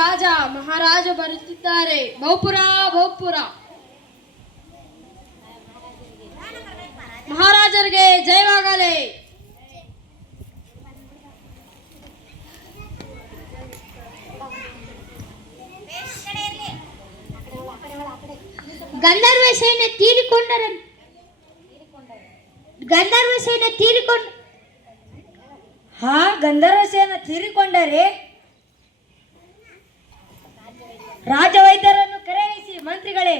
ರಾಜ ಮಹಾರಾಜ ಬರುತ್ತಿದ್ದಾರೆ. ಬಹುಪುರ ಬಹುಪುರ. ಮಹಾರಾಜರಿಗೆ ಜಯವಾಗಲಿ. ಗಂಧರ್ವ ಸೇನೆ ತೀರಿಕೊಂಡ ಗಂಧರ್ವ ಸೇನೆ ತೀರಿಕೊಂಡರೆ ರಾಜವೈದ್ಯರನ್ನು ಕರೆಯಿಸಿ ಮಂತ್ರಿಗಳೇ.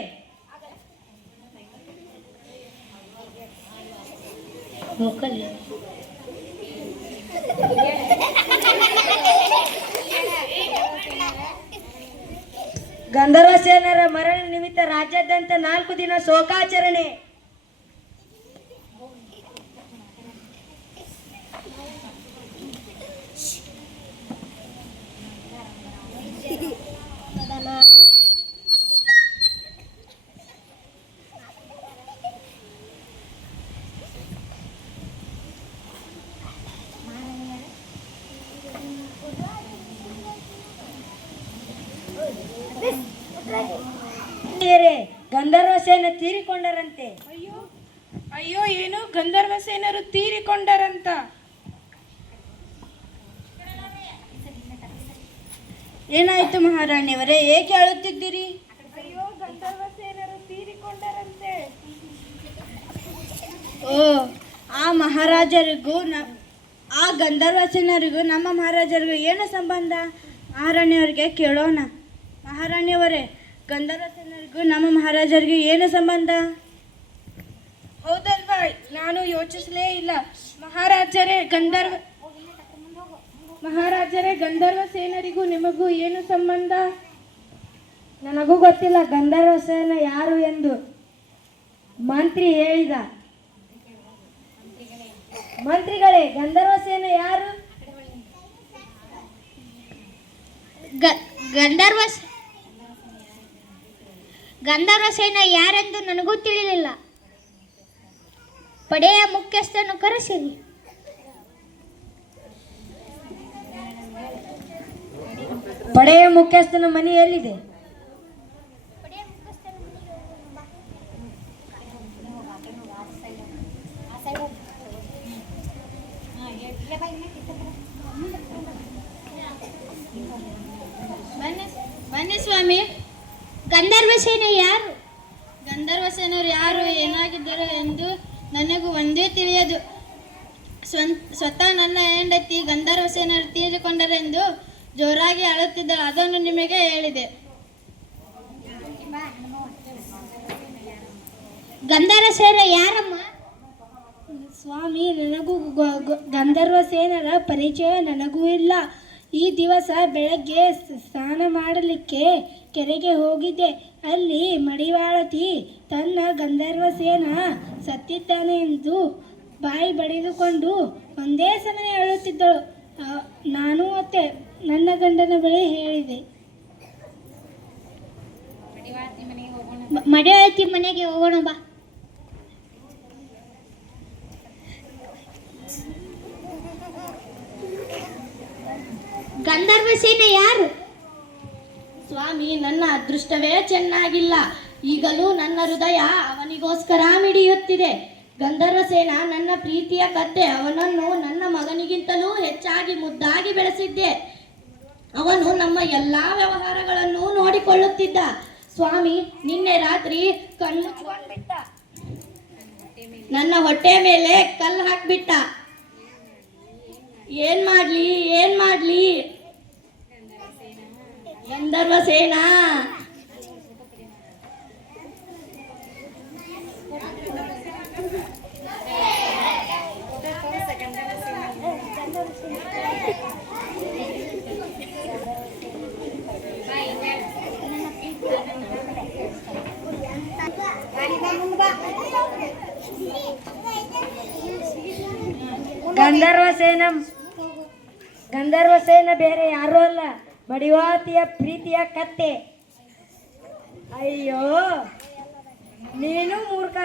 ಗಂಧರ್ವ ಸೇನರ ಮರಣ ನಿಮಿತ್ತ ರಾಜ್ಯಾದ್ಯಂತ 4 ದಿನ ಶೋಕಾಚರಣೆ. ಗಂಧರ್ವ ಸೇನೆ ತೀರಿಕೊಂಡರಂತೆ. ಅಯ್ಯೋ ಅಯ್ಯೋ, ಏನು ಗಂಧರ್ವ ಸೇನರು ತೀರಿಕೊಂಡರಂತ? ಏನಾಯ್ತು ಮಹಾರಾಣಿಯವರೇ, ಏಕೆ ಅಳುತ್ತಿದ್ದೀರಿ? ಅಯ್ಯೋ, ಗಂಧರ್ವ ಸೇನರು ತೀರಿಕೊಂಡರಂತೆ. ಓ, ಆ ಮಹಾರಾಜರಿಗೂ ಆ ಗಂಧರ್ವ ಸೇನರಿಗೂ ನಮ್ಮ ಮಹಾರಾಜರಿಗೂ ಏನು ಸಂಬಂಧ? ಮಹಾರಾಣಿಯವರಿಗೆ ಕೇಳೋಣ. ಮಹಾರಾಣಿಯವರೇ, ಗಂಧರ್ವ ಸೇನರಿಗೂ ನಮ್ಮ ಮಹಾರಾಜರಿಗೂ ಏನು ಸಂಬಂಧ? ಹೌದಲ್ವಾ, ನಾನು ಯೋಚಿಸಲೇ ಇಲ್ಲ. ಮಹಾರಾಜರೇ, ಗಂಧರ್ವ ಸೇನರಿಗೂ ನಿಮಗೂ ಏನು ಸಂಬಂಧ? ನನಗೂ ಗೊತ್ತಿಲ್ಲ ಗಂಧರ್ವ ಸೇನ ಯಾರು ಎಂದು. ಮಂತ್ರಿ ಹೇಳಿದ. ಮಂತ್ರಿಗಳೇ, ಗಂಧರ್ವ ಸೇನ ಯಾರು? ಗಂಧರ್ವ ಸೇನೆ ಯಾರೆಂದು ನನಗೂ ತಿಳಿಲಿಲ್ಲ. ಪಡೆಯ ಮುಖ್ಯಸ್ಥನು ಕರೆಸಿರಿ. ಪಡೆಯ ಮುಖ್ಯಸ್ಥನ ಮನೆ ಎಲ್ಲಿದೆ? ಬನ್ನಿ ಸ್ವಾಮಿ. ಗಂಧರ್ವ ಸೇನೆ ಯಾರು? ಗಂಧರ್ವ ಸೇನರು ಯಾರು, ಏನಾಗಿದ್ದರು ಎಂದು ನನಗೂ ಒಂದೇ ತಿಳಿಯದು. ಸ್ವತಃ ನನ್ನ ಹೆಂಡತಿ ಗಂಧರ್ವ ಸೇನರು ತೀರಿಕೊಂಡರೆಂದು ಜೋರಾಗಿ ಅಳುತ್ತಿದ್ದಳು. ಅದನ್ನು ನಿಮಗೆ ಹೇಳಿದೆ. ಗಂಧರ್ವ ಸೇನೆ ಯಾರಮ್ಮ? ಸ್ವಾಮಿ, ನನಗೂ ಗಂಧರ್ವ ಸೇನರ ಪರಿಚಯ ನನಗೂ ಇಲ್ಲ. ಈ ದಿವಸ ಬೆಳಗ್ಗೆ ಸ್ನಾನ ಮಾಡಲಿಕ್ಕೆ ಕೆರೆಗೆ ಹೋಗಿದ್ದೆ. ಅಲ್ಲಿ ಮಡಿವಾಳತಿ ತನ್ನ ಗಂಧರ್ವ ಸೇನ ಸತ್ತಿದ್ದಾನೆ ಎಂದು ಬಾಯಿ ಬಡಿದುಕೊಂಡು ಒಂದೇ ಸಮನೆ ಅಳುತ್ತಿದ್ದಳು. ನಾನು ಮತ್ತೆ ನನ್ನ ಗಂಡನ ಬಳಿ ಹೇಳಿದೆ. ಮಡಿವಾಳತಿ ಮನೆಗೆ ಹೋಗೋಣ ಬಾ. ಗಂಧರ್ವ ಸೇನೆ ಯಾರು? ಸ್ವಾಮಿ, ನನ್ನ ಅದೃಷ್ಟವೇ ಚೆನ್ನಾಗಿಲ್ಲ. ಈಗಲೂ ನನ್ನ ಹೃದಯ ಅವನಿಗೋಸ್ಕರ ಮಿಡಿಯುತ್ತಿದೆ. ಗಂಧರ್ವ ಸೇನ ನನ್ನ ಪ್ರೀತಿಯ ಕತ್ತೆ. ಅವನನ್ನು ನನ್ನ ಮಗನಿಗಿಂತಲೂ ಹೆಚ್ಚಾಗಿ ಮುದ್ದಾಗಿ ಬೆಳೆಸಿದ್ದೆ. ಅವನು ನಮ್ಮ ಎಲ್ಲಾ ವ್ಯವಹಾರಗಳನ್ನು ನೋಡಿಕೊಳ್ಳುತ್ತಿದ್ದ. ಸ್ವಾಮಿ, ನಿನ್ನೆ ರಾತ್ರಿ ಕಣ್ಮುಚ್ಕೊಂಡ್ಬಿಟ್ಟ. ನನ್ನ ಹೊಟ್ಟೆ ಮೇಲೆ ಕಲ್ಲು ಹಾಕ್ಬಿಟ್ಟ. ಏನ್ ಮಾಡ್ಲಿ? ಗಂಧರ್ವ ಸೇನಾ ಗಂಧರ್ವ ಸೇನ ಬೇರೆ ಯಾರೂ ಅಲ್ಲ, ಮಡಿವಾಳತಿಯ ಪ್ರೀತಿಯ ಕತ್ತೆ. ಅಯ್ಯೋ, ನೀನು ಮೂರ್ಖ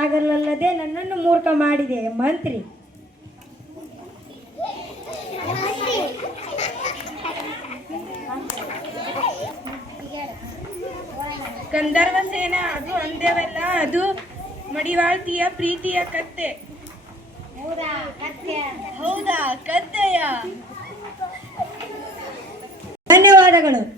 ಆಗಲ್ಲದೆ ನನ್ನನ್ನು ಮೂರ್ಖ ಮಾಡಿದೆ ಮಂತ್ರಿ. ಗಂಧರ್ವ ಸೇನ ಅದು ಅಂದೇವಲ್ಲ, ಅದು ಮಡಿವಾಳ್ತಿಯ ಪ್ರೀತಿಯ ಕತ್ತೆ. ಹೌದಾ, ಕತ್ತೆಯ? ಧನ್ಯವಾದಗಳು.